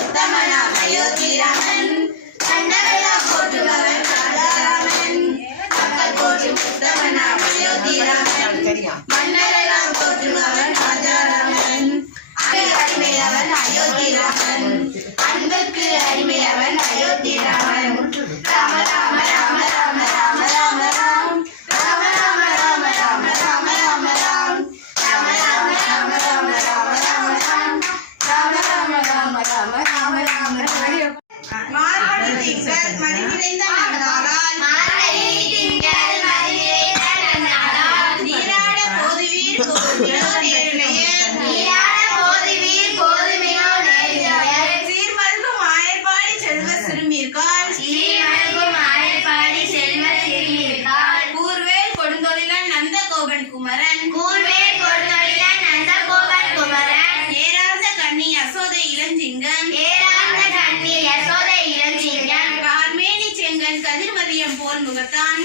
உத்தமனாம் அயோத்திராமன் கண்ணவெல்லாம் போற்றுபவன் ராமன் மக்கள் குமரன் கூர்வேல் கொடுநொழியன் அந்த கோபன் குமரன். ஏராந்த கண்ணி யசோத இளஞ்சிங்கன் ஏராந்த கண்ணி யசோத இளஞ்சிங்கன் கார்மேனி செங்கன் கதிர்மதியம் போல் முகத்தான்.